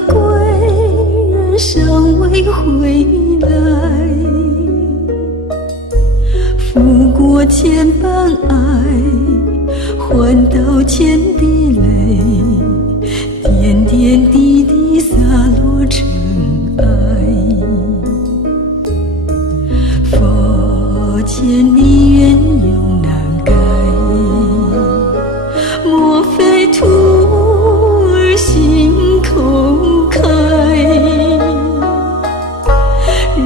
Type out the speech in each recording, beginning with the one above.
个归人尚未回来，负过千般爱，换到千滴泪，点点滴滴洒落尘埃。佛前你愿永难改，莫非徒儿心口开，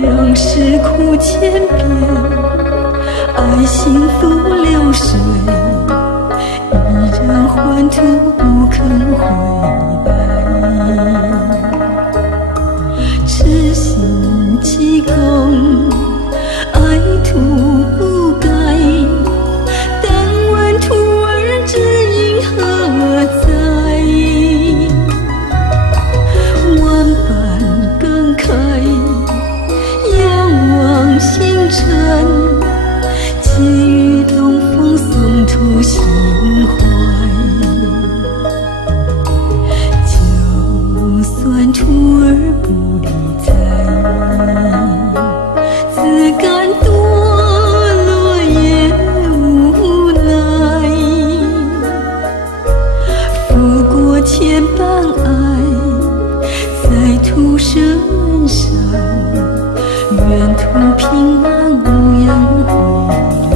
让世苦千遍，爱幸福流水，依然还图不肯回来。痴心弃功，爱图不改，但问徒儿知因何在？万般感慨，仰望星辰，寄予东风送出心怀。就算徒儿不理睬，自甘堕落也无奈。负过千般爱，再徒舍人伤，愿途平安无恙回来。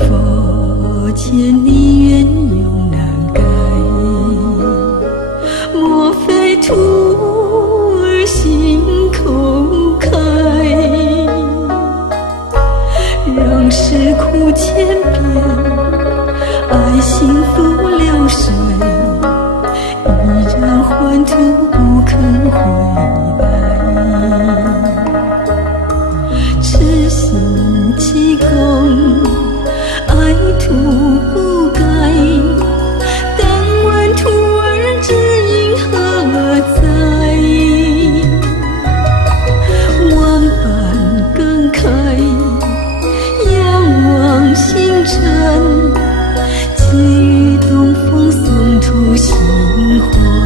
佛前你愿永难改，莫非徒儿心口开，让世苦千遍，爱幸福流水，依然还图不肯回来。痴心弃功，爱图不改，但问徒儿知因何在？万般感慨，仰望星辰，寄予东风送出心怀。